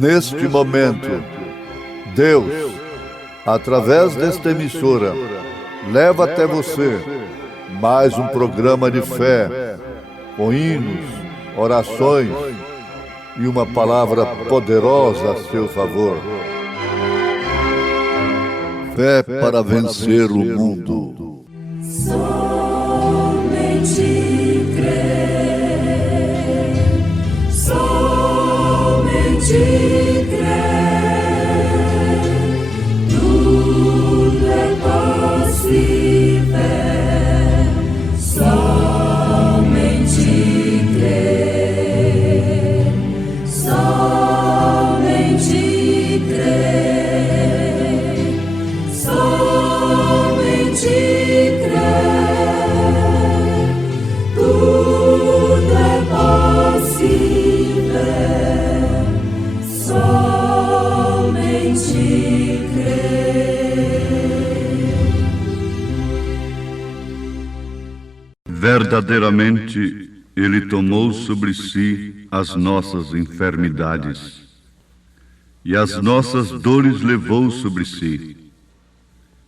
Neste momento, Deus, através desta emissora, leva até você mais um programa de fé, com hinos, orações e uma palavra poderosa a seu favor. Fé para vencer o mundo. Somente crer, somente crer, tudo é possível, somente crer, somente crer, somente crer, tudo é possível, somente crer. Verdadeiramente, Ele tomou sobre si as nossas enfermidades e as nossas dores levou sobre si.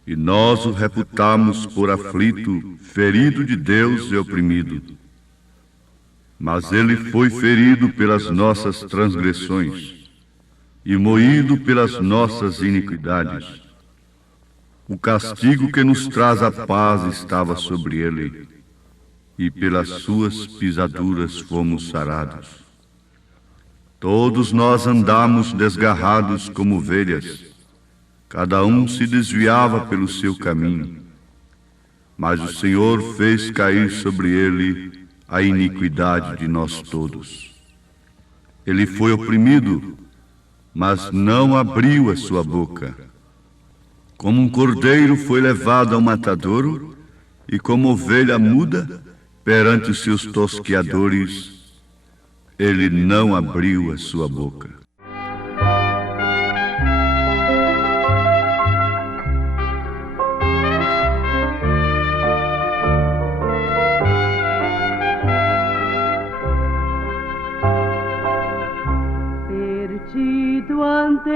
E nós o reputamos por aflito, ferido de Deus e oprimido. Mas ele foi ferido pelas nossas transgressões e moído pelas nossas iniquidades. O castigo que nos traz a paz estava sobre ele, e pelas suas pisaduras fomos sarados. Todos nós andamos desgarrados como ovelhas, cada um se desviava pelo seu caminho, mas o Senhor fez cair sobre ele a iniquidade de nós todos. Ele foi oprimido, mas não abriu a sua boca. Como um cordeiro foi levado ao matadouro, e como ovelha muda perante os seus tosqueadores, ele não abriu a sua boca. Perdido andei,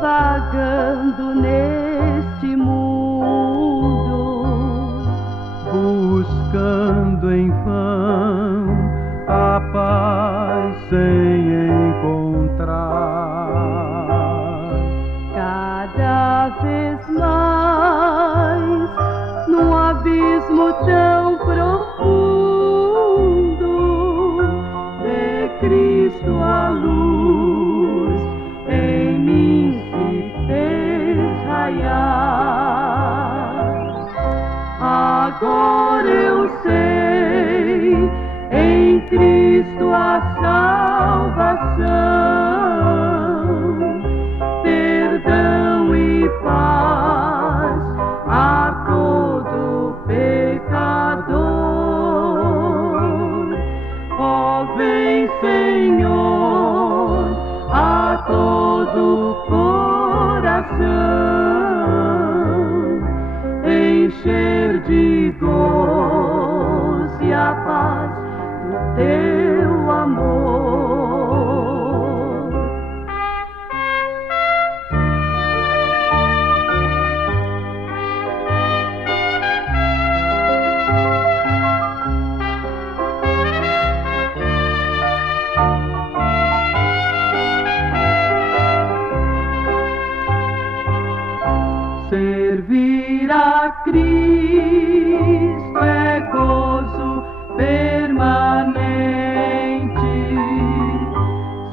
vagando neste mundo, buscando em vão a paz sem encontrar. Cada vez mais, num abismo tão profundo, é Cristo a luz em mim se fez raiar. Agora eu sei, em Cristo a salvação, perdão e paz a todo pecador. Ó, vem, Senhor, a todo coração, encher de gozo e a paz do teu amor. Servir a Cristo é gozo permanente,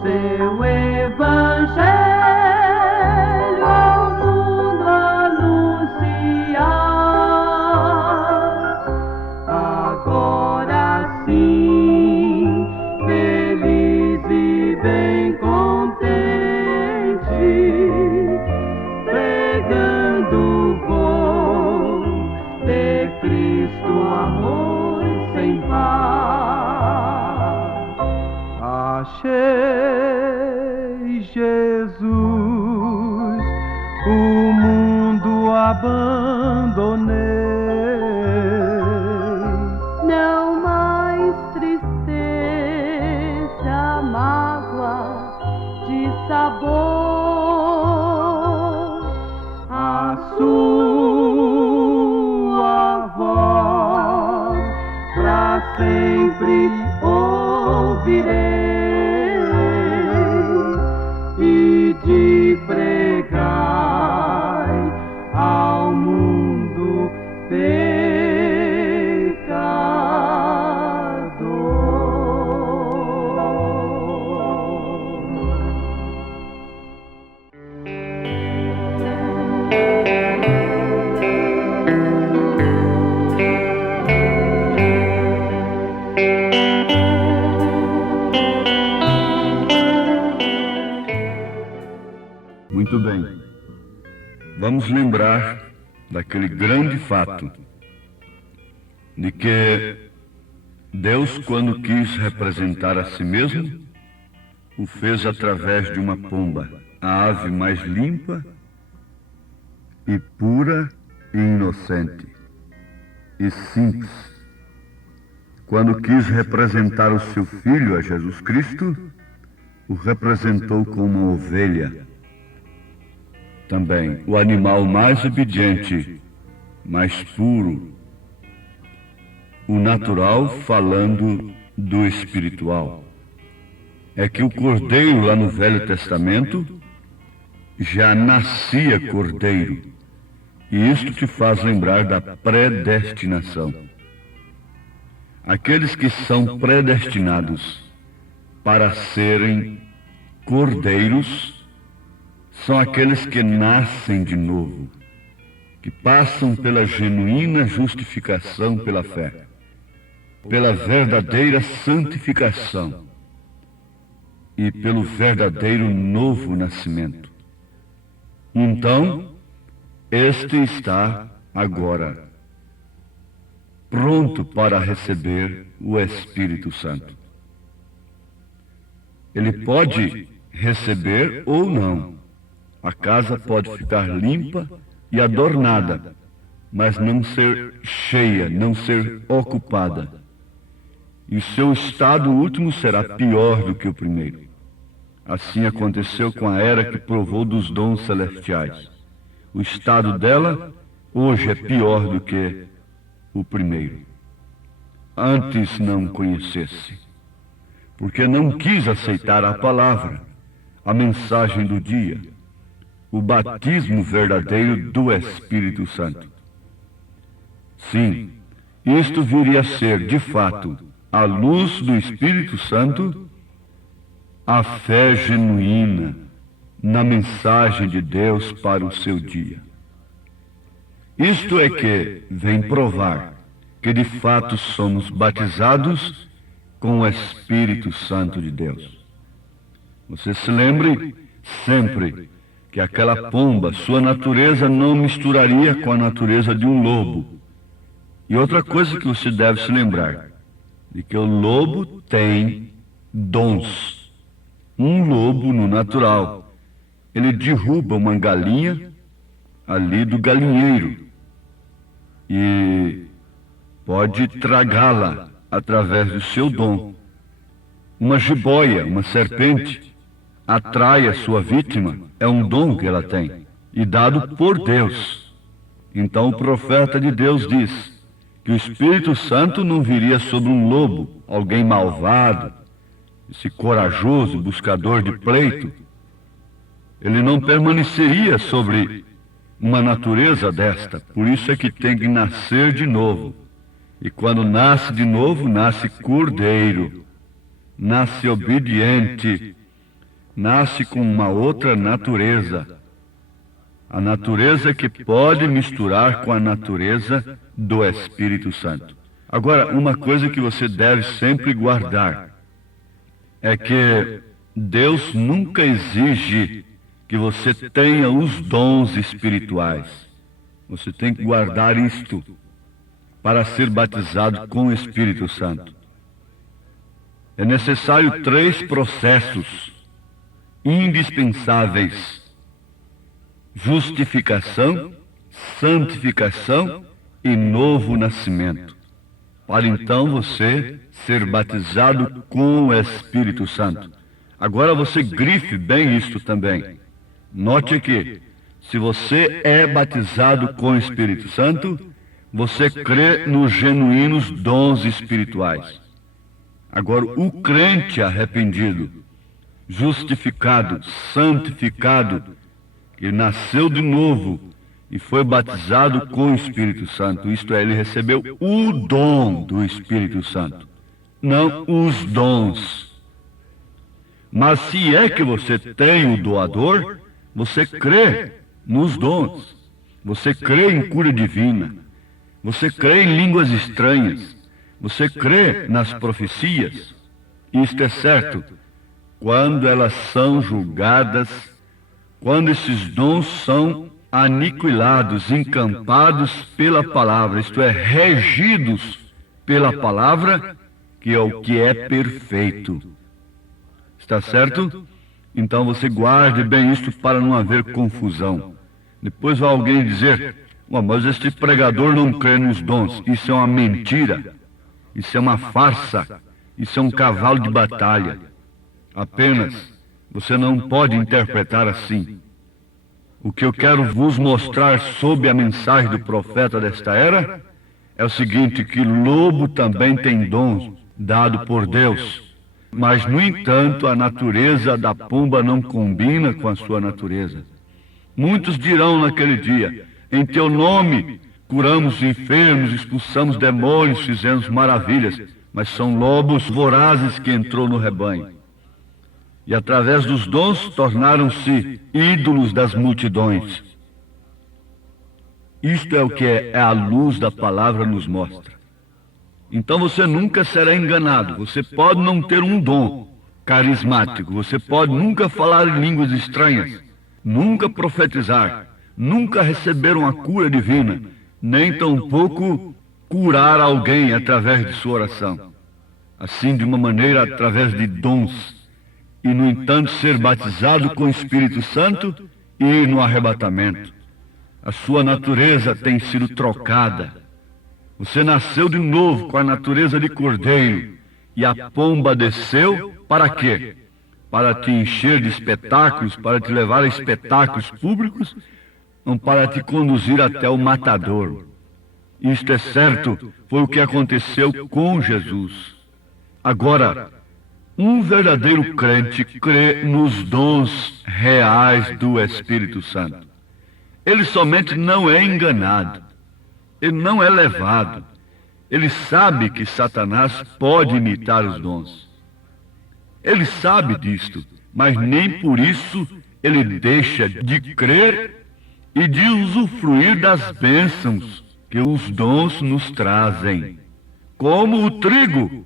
seu evangelho ao mundo anunciar. Agora sim, feliz e bem contente, pregando vou de Cristo amor sem par. Achei Jesus, o mundo abandonei. Não mais tristeza, mágoa de sabor, a sua voz pra sempre ouvirei, e de pregar ao mundo Muito bem. Vamos lembrar daquele grande fato de que Deus, quando quis representar a si mesmo, o fez através de uma pomba, a ave mais limpa e pura e inocente e simples. Quando quis representar o seu filho, a Jesus Cristo, o representou como uma ovelha. Também o animal mais obediente, mais puro, o natural falando do espiritual. É que o cordeiro lá no Velho Testamento já nascia cordeiro, e isto te faz lembrar da predestinação. Aqueles que são predestinados para serem cordeiros são aqueles que nascem de novo, que passam pela genuína justificação pela fé, pela verdadeira santificação e pelo verdadeiro novo nascimento. Então, este está agora pronto para receber o Espírito Santo. Ele pode receber ou não. A casa pode ficar limpa e adornada, mas não ser cheia, não ser ocupada. E seu estado último será pior do que o primeiro. Assim aconteceu com a era que provou dos dons celestiais. O estado dela hoje é pior do que o primeiro. Antes não conhecesse, porque não quis aceitar a palavra, a mensagem do dia, o batismo verdadeiro do Espírito Santo. Sim, isto viria a ser, de fato, à luz do Espírito Santo, a fé genuína na mensagem de Deus para o seu dia. Isto é que vem provar que de fato somos batizados com o Espírito Santo de Deus. Você se lembre sempre que aquela pomba, sua natureza não misturaria com a natureza de um lobo. E outra coisa que você deve se lembrar, de que o lobo tem dons. Um lobo no natural, ele derruba uma galinha ali do galinheiro e pode tragá-la através do seu dom. Uma jiboia, uma serpente, atrai a sua vítima, é um dom que ela tem, e dado por Deus. Então o profeta de Deus diz que o Espírito Santo não viria sobre um lobo, alguém malvado, esse corajoso buscador de pleito. Ele não permaneceria sobre uma natureza desta, por isso é que tem que nascer de novo. E quando nasce de novo, nasce cordeiro, nasce obediente, nasce com uma outra natureza. A natureza que pode misturar com a natureza do Espírito Santo. Agora, uma coisa que você deve sempre guardar é que Deus nunca exige que você tenha os dons espirituais. Você tem que guardar isto para ser batizado com o Espírito Santo. É necessário 3 processos indispensáveis: justificação, santificação e novo nascimento, para então você ser batizado com o Espírito Santo. Agora você grife bem isto também. Note que, se você é batizado com o Espírito Santo, você crê nos genuínos dons espirituais. Agora, o crente arrependido, justificado, santificado, que nasceu de novo e foi batizado com o Espírito Santo, isto é, ele recebeu o dom do Espírito Santo, não os dons. Mas se é que você tem o doador, você crê nos dons, você crê em cura divina, você crê em línguas estranhas, você crê nas profecias. Isto é certo, quando elas são julgadas, quando esses dons são aniquilados, encampados pela palavra, isto é, regidos pela palavra, que é o que é perfeito. Está certo? Então você guarde bem isto para não haver confusão. Depois vai alguém dizer, mas este pregador não crê nos dons. Isso é uma mentira, isso é uma farsa, isso é um cavalo de batalha. Apenas, você não pode interpretar assim. O que eu quero vos mostrar sob a mensagem do profeta desta era é o seguinte, que lobo também tem dons dado por Deus. Mas, no entanto, a natureza da pomba não combina com a sua natureza. Muitos dirão naquele dia, em teu nome curamos enfermos, expulsamos demônios, fizemos maravilhas, mas são lobos vorazes que entrou no rebanho. E através dos dons tornaram-se ídolos das multidões. Isto é o que a luz da palavra nos mostra. Então você nunca será enganado. Você pode não ter um dom carismático, você pode nunca falar em línguas estranhas, nunca profetizar, nunca receber uma cura divina, nem tampouco curar alguém através de sua oração. Assim, de uma maneira, através de dons. E, no entanto, ser batizado com o Espírito Santo e ir no arrebatamento. A sua natureza tem sido trocada. Você nasceu de novo com a natureza de cordeiro, e a pomba desceu para quê? Para te encher de espetáculos, para te levar a espetáculos públicos, ou para te conduzir até o matador. Isto é certo, foi o que aconteceu com Jesus. Agora, um verdadeiro crente crê nos dons reais do Espírito Santo. Ele somente não é enganado. Ele não é levado. Ele sabe que Satanás pode imitar os dons. Ele sabe disto, mas nem por isso ele deixa de crer e de usufruir das bênçãos que os dons nos trazem. Como o trigo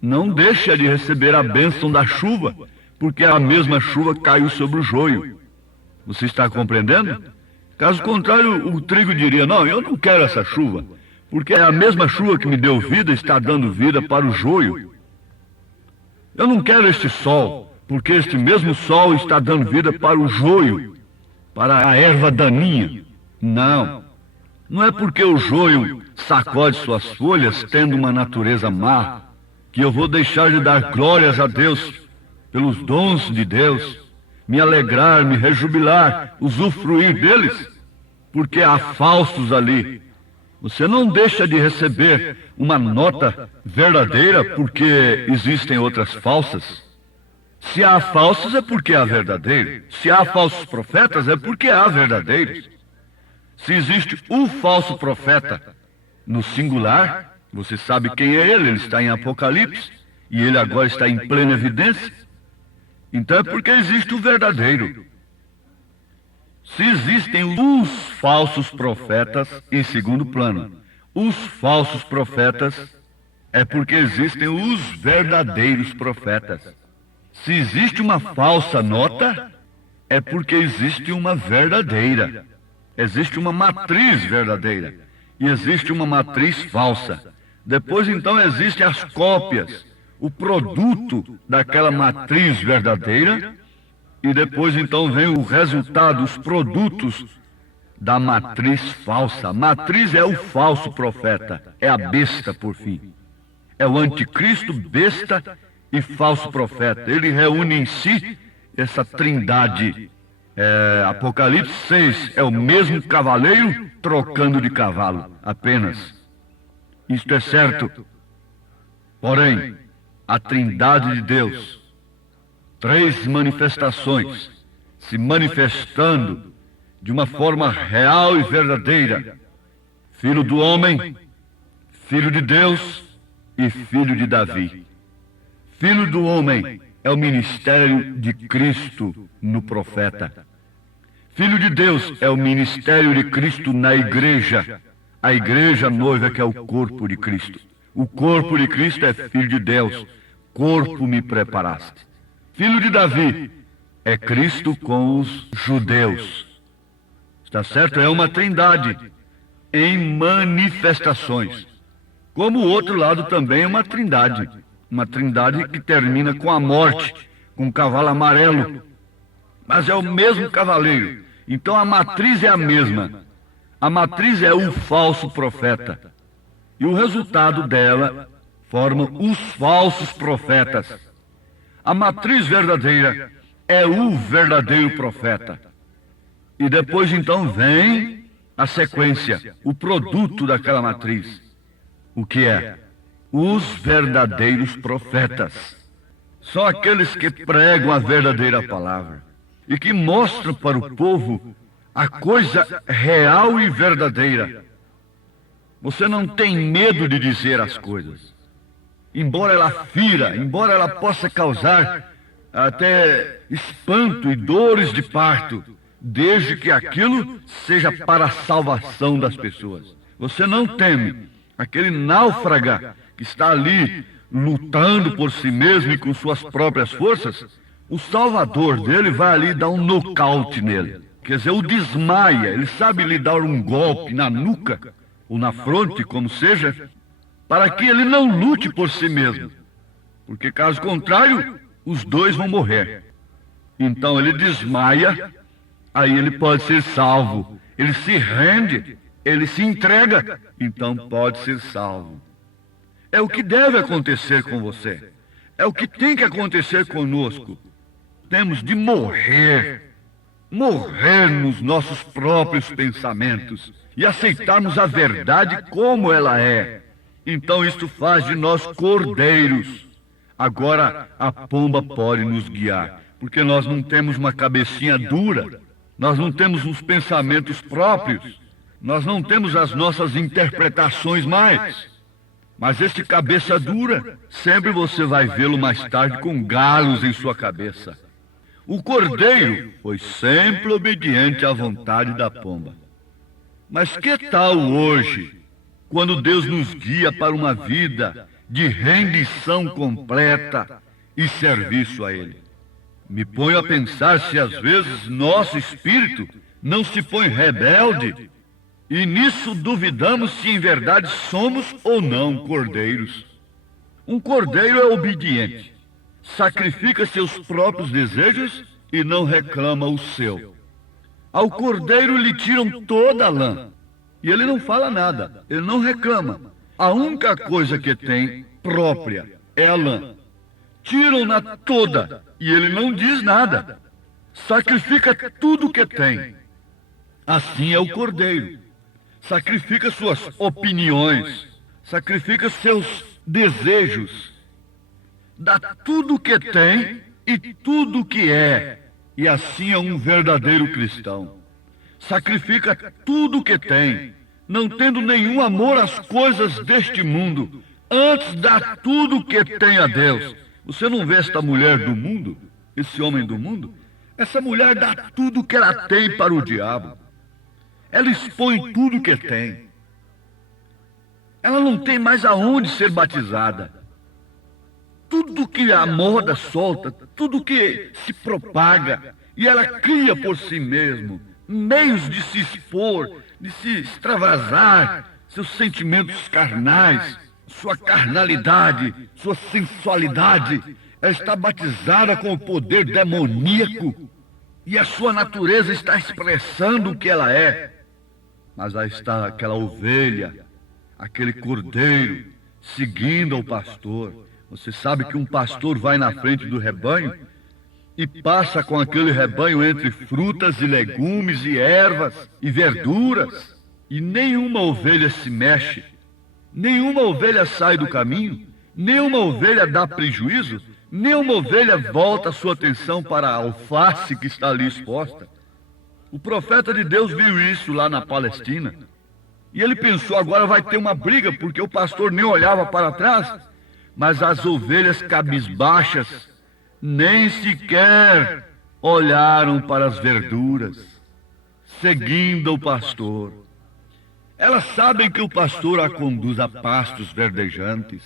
não deixa de receber a bênção da chuva, porque a mesma chuva caiu sobre o joio. Você está compreendendo? Caso contrário, o trigo diria, não, eu não quero essa chuva, porque a mesma chuva que me deu vida está dando vida para o joio. Eu não quero este sol, porque este mesmo sol está dando vida para o joio, para a erva daninha. Não, não é porque o joio sacode suas folhas, tendo uma natureza má, que eu vou deixar de dar glórias a Deus pelos dons de Deus, me alegrar, me rejubilar, usufruir deles, porque há falsos ali. Você não deixa de receber uma nota verdadeira porque existem outras falsas. Se há falsos é porque há verdadeiros. Se há falsos profetas é porque há verdadeiros. Se existe um falso profeta no singular, você sabe quem é ele está em Apocalipse, e ele agora está em plena evidência. Então é porque existe o verdadeiro. Se existem os falsos profetas em segundo plano, os falsos profetas é porque existem os verdadeiros profetas. Se existe uma falsa nota, é porque existe uma verdadeira. Existe uma matriz verdadeira e existe uma matriz falsa. Depois então existem as cópias, o produto daquela matriz verdadeira. E depois então vem o resultado, os produtos da matriz falsa. A matriz é o falso profeta, é a besta por fim. É o anticristo besta e falso profeta. Ele reúne em si essa trindade. Apocalipse 6 é o mesmo cavaleiro trocando de cavalo, apenas. Isto é certo. Porém, a trindade de Deus, 3 manifestações, se manifestando de uma forma real e verdadeira. Filho do homem, Filho de Deus e Filho de Davi. Filho do homem é o ministério de Cristo no profeta. Filho de Deus é o ministério de Cristo na igreja. A igreja noiva que é o corpo de Cristo. O corpo de Cristo é Filho de Deus. Corpo me preparaste. Filho de Davi é Cristo com os judeus. Está certo? É uma trindade em manifestações. Como o outro lado também é uma trindade. Uma trindade que termina com a morte, com o cavalo amarelo. Mas é o mesmo cavaleiro. Então a matriz é a mesma. A matriz é o falso profeta. E o resultado dela forma os falsos profetas. A matriz verdadeira é o verdadeiro profeta. E depois então vem a sequência, o produto daquela matriz. O que é? Os verdadeiros profetas. São aqueles que pregam a verdadeira palavra e que mostram para o povo a coisa real e verdadeira. Você não tem medo de dizer as coisas. Embora ela fira, embora ela possa causar até espanto e dores de parto, desde que aquilo seja para a salvação das pessoas. Você não teme aquele náufrago que está ali lutando por si mesmo e com suas próprias forças. O salvador dele vai ali dar um nocaute nele. Quer dizer, o desmaia. Ele sabe lhe dar um golpe na nuca ou na fronte, como seja, para que ele não lute por si mesmo. Porque caso contrário, os dois vão morrer. Então ele desmaia, aí ele pode ser salvo. Ele se rende, ele se entrega, então pode ser salvo. É o que deve acontecer com você. É o que tem que acontecer conosco. Temos de morrer nos nossos próprios pensamentos e aceitarmos a verdade como ela é. Então isto faz de nós cordeiros. Agora a pomba pode nos guiar, porque nós não temos uma cabecinha dura, nós não temos uns pensamentos próprios, nós não temos as nossas interpretações mais. Mas este cabeça dura, sempre você vai vê-lo mais tarde com galhos em sua cabeça. O cordeiro foi sempre obediente à vontade da pomba. Mas que tal hoje, quando Deus nos guia para uma vida de rendição completa e serviço a Ele? Me ponho a pensar se às vezes nosso espírito não se põe rebelde, e nisso duvidamos se em verdade somos ou não cordeiros. Um cordeiro é obediente, sacrifica seus próprios desejos e não reclama o seu. Ao cordeiro lhe tiram toda a lã, e ele não fala nada, ele não reclama. A única coisa que tem própria é a lã. Tiram-na toda, e ele não diz nada. Sacrifica tudo o que tem. Assim é o cordeiro. Sacrifica suas opiniões, sacrifica seus desejos, dá tudo o que tem e tudo o que é, e assim é um verdadeiro cristão. Sacrifica tudo o que tem, não tendo nenhum amor às coisas deste mundo, antes dá tudo o que tem a Deus. Você não vê esta mulher do mundo, esse homem do mundo? Essa mulher dá tudo o que ela tem para o diabo. Ela expõe tudo o que tem. Ela não tem mais aonde ser batizada. Tudo que a moda solta, tudo que se propaga, e ela cria por si mesmo meios de se expor, de se extravasar seus sentimentos carnais, sua carnalidade, sua sensualidade. Ela está batizada com o poder demoníaco, e a sua natureza está expressando o que ela é. Mas aí está aquela ovelha, aquele cordeiro, seguindo ao pastor, Você sabe que um pastor vai na frente do rebanho e passa com aquele rebanho entre frutas e legumes e ervas e verduras, e nenhuma ovelha se mexe, nenhuma ovelha sai do caminho, nenhuma ovelha dá prejuízo, nenhuma ovelha volta a sua atenção para a alface que está ali exposta. O profeta de Deus viu isso lá na Palestina, e ele pensou, agora vai ter uma briga, porque o pastor nem olhava para trás, mas as ovelhas cabisbaixas nem sequer olharam para as verduras, seguindo o pastor. Elas sabem que o pastor a conduz a pastos verdejantes,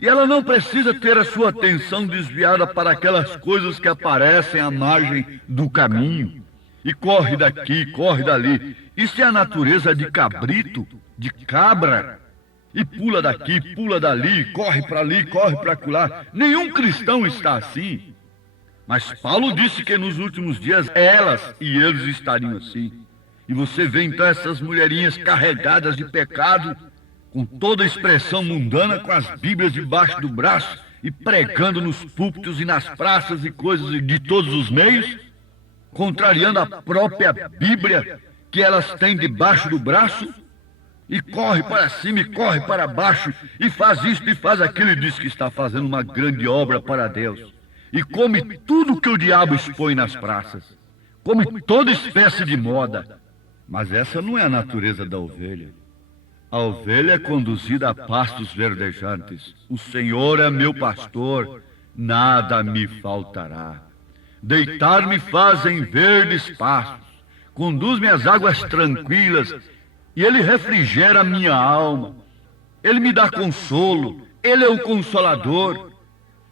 e ela não precisa ter a sua atenção desviada para aquelas coisas que aparecem à margem do caminho, e corre daqui, corre dali. Isso é a natureza de cabrito, de cabra, e pula daqui, pula dali, corre para ali, corre para acolá. Nenhum cristão está assim. Mas Paulo disse que nos últimos dias elas e eles estariam assim. E você vê então essas mulherinhas carregadas de pecado, com toda a expressão mundana, com as Bíblias debaixo do braço e pregando nos púlpitos e nas praças e coisas de todos os meios, contrariando a própria Bíblia que elas têm debaixo do braço, e corre para cima e corre para baixo, e faz isto e faz aquilo, e diz que está fazendo uma grande obra para Deus, e come tudo que o diabo expõe nas praças, come toda espécie de moda. Mas essa não é a natureza da ovelha. A ovelha é conduzida a pastos verdejantes. O Senhor é meu pastor, nada me faltará. Deitar-me faz em verdes pastos, conduz-me às águas tranquilas, e Ele refrigera a minha alma. Ele me dá consolo, Ele é o Consolador.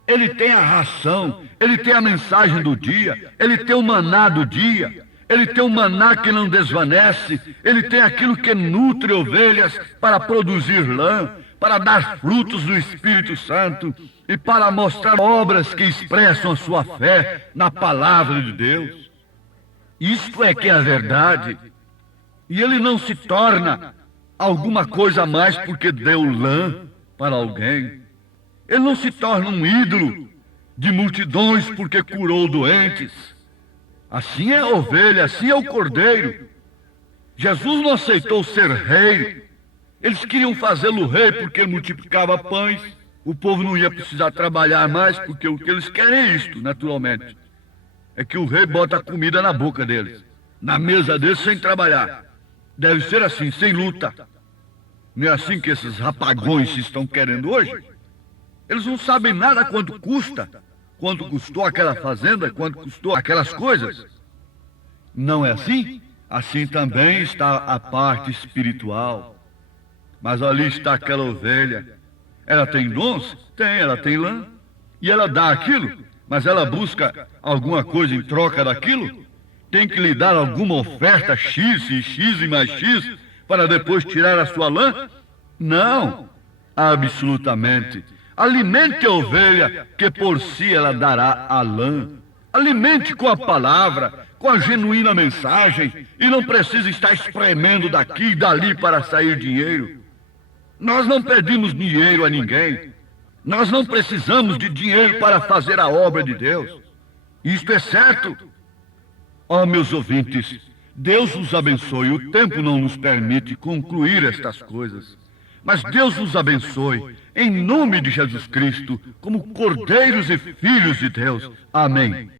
Ele tem a ração, Ele tem a mensagem do dia, Ele tem o maná do dia, Ele tem o maná que não desvanece, Ele tem aquilo que nutre ovelhas para produzir lã, para dar frutos do Espírito Santo e para mostrar obras que expressam a sua fé na palavra de Deus. Isto é que é a verdade. E Ele não se torna alguma coisa a mais porque deu lã para alguém. Ele não se torna um ídolo de multidões porque curou doentes. Assim é a ovelha, assim é o cordeiro. Jesus não aceitou ser rei. Eles queriam fazê-lo rei porque ele multiplicava pães. O povo não ia precisar trabalhar mais, porque o que eles querem é isto, naturalmente. É que o rei bota a comida na boca deles, na mesa deles, sem trabalhar. Deve ser assim, sem luta. Não é assim que esses rapagões estão querendo hoje? Eles não sabem nada quanto custa, quanto custou aquela fazenda, quanto custou aquelas coisas. Não é assim? Assim também está a parte espiritual. Mas ali está aquela ovelha. Ela tem dons? Tem, ela tem lã. E ela dá aquilo, mas ela busca alguma coisa em troca daquilo? Tem que lhe dar alguma oferta X e X e mais X para depois tirar a sua lã? Não, absolutamente. Alimente a ovelha, que por si ela dará a lã. Alimente com a palavra, com a genuína mensagem, e não precisa estar espremendo daqui e dali para sair dinheiro. Nós não pedimos dinheiro a ninguém. Nós não precisamos de dinheiro para fazer a obra de Deus. Isto é certo. Ó, meus ouvintes, Deus os abençoe. O tempo não nos permite concluir estas coisas. Mas Deus os abençoe, em nome de Jesus Cristo, como cordeiros e filhos de Deus. Amém.